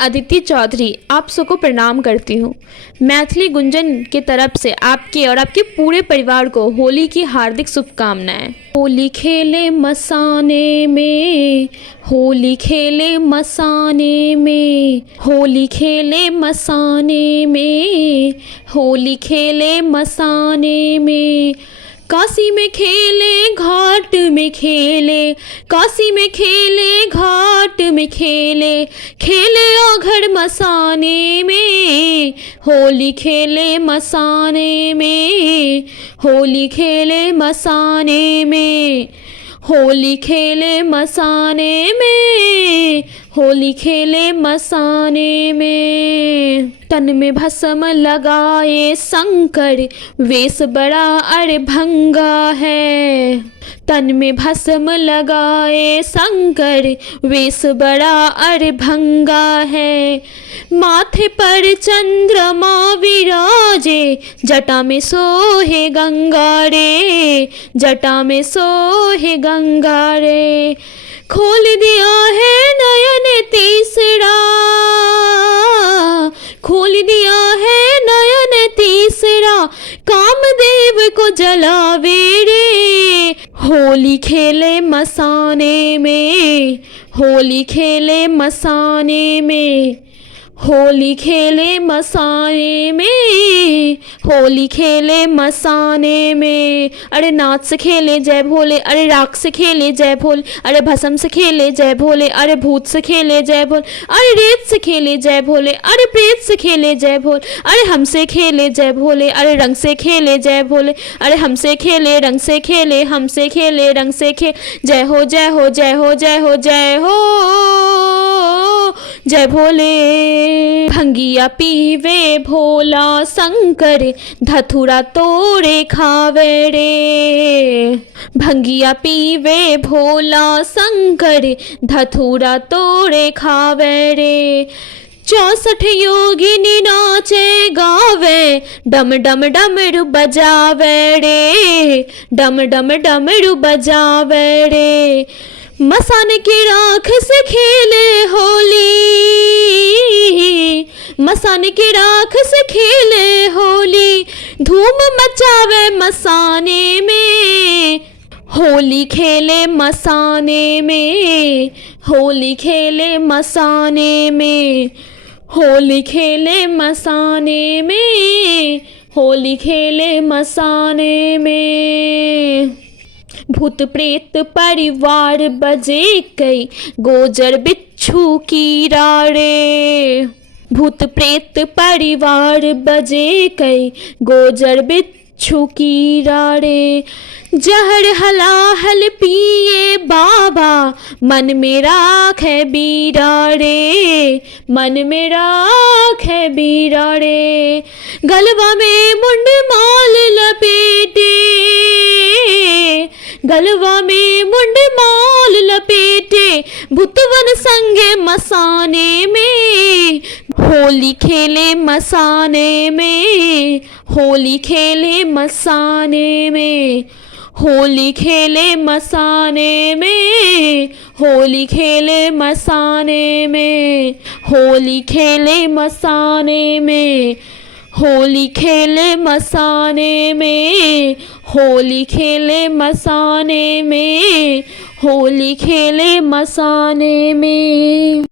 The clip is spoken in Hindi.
अदिति चौधरी आप सबको प्रणाम करती हूँ। मैथिली गुंजन की तरफ से आपके और आपके पूरे परिवार को होली की हार्दिक शुभकामनाएं। होली खेले मसाने में, होली खेले मसाने में, होली खेले मसाने में, होली खेले मसाने में, काशी में खेले घाट में खेले, काशी में खेले घाट में खेले, खेले ओघड़ मसाने में, होली खेले मसाने में, होली खेले मसाने में, होली खेले मसाने में, होली खेले मसाने में। तन में भस्म लगाए शंकर, वेश बड़ा अड़भंगा है। तन में भस्म लगाए शंकर, वेश बड़ा अड़भंगा है। माथे पर चंद्रमा विराजे, जटा में सोहे गंगा रे, जटा में सोहे गंगा रे। खोल दिया है नयन तीसरा, खोल दिया है नयन तीसरा, कामदेव को जलावे रे। होली खेले मसाने में, होली खेले मसाने में, होली खेले मसाने में, होली खेले मसाने में। अरे नाच से खेले जय भोले, अरे राख से खेले जय भोले, अरे भस्म से खेले जय भोले, अरे भूत से खेले जय भोले, अरे रेत से खेले जय भोले, अरे प्रेत से खेले जय भोले, अरे हमसे खेले जय भोले, अरे रंग से खेले जय भोले, अरे हमसे खेले रंग से खेले, हमसे खेले रंग से खेल। जय हो जय हो जय हो जय हो जय हो जय भोले। भंगिया पीवे भोला शंकर, धतूरा तोड़े खावे रे। भंगिया पीवे भोला शंकर, धतूरा तोड़े खावे रे। 64 योगिनी नाचे गावे, डम डम डमरू बजावे रे, डम डम डमरू बजावे रे। मसान की राख से खेले होली, मसान की राख से खेले होली, धूम मचावे मसाने में। होली खेले मसाने में, होली खेले मसाने में, होली खेले मसाने में, होली खेले मसाने में। भूत प्रेत परिवार बजे कई, गोजर बिच्छू की राड़े। भूत प्रेत परिवार बजे कई, गोजर बिच्छू की राड़े। जहर हलाहल पिए बाबा, मन में राख है बीरा रे, मन में राख है बीरा रे। गलवा में मुंड माल लपेटे, गलवा में मुंड माल लपेटे, भूतवन संगे मसाने में। होली खेले मसाने में, होली खेले मसाने में, होली खेले मसाने में, होली खेले मसाने में, होली खेले मसाने में, होली खेले मसाने में, होली खेले मसाने में, होली खेले मसाने में।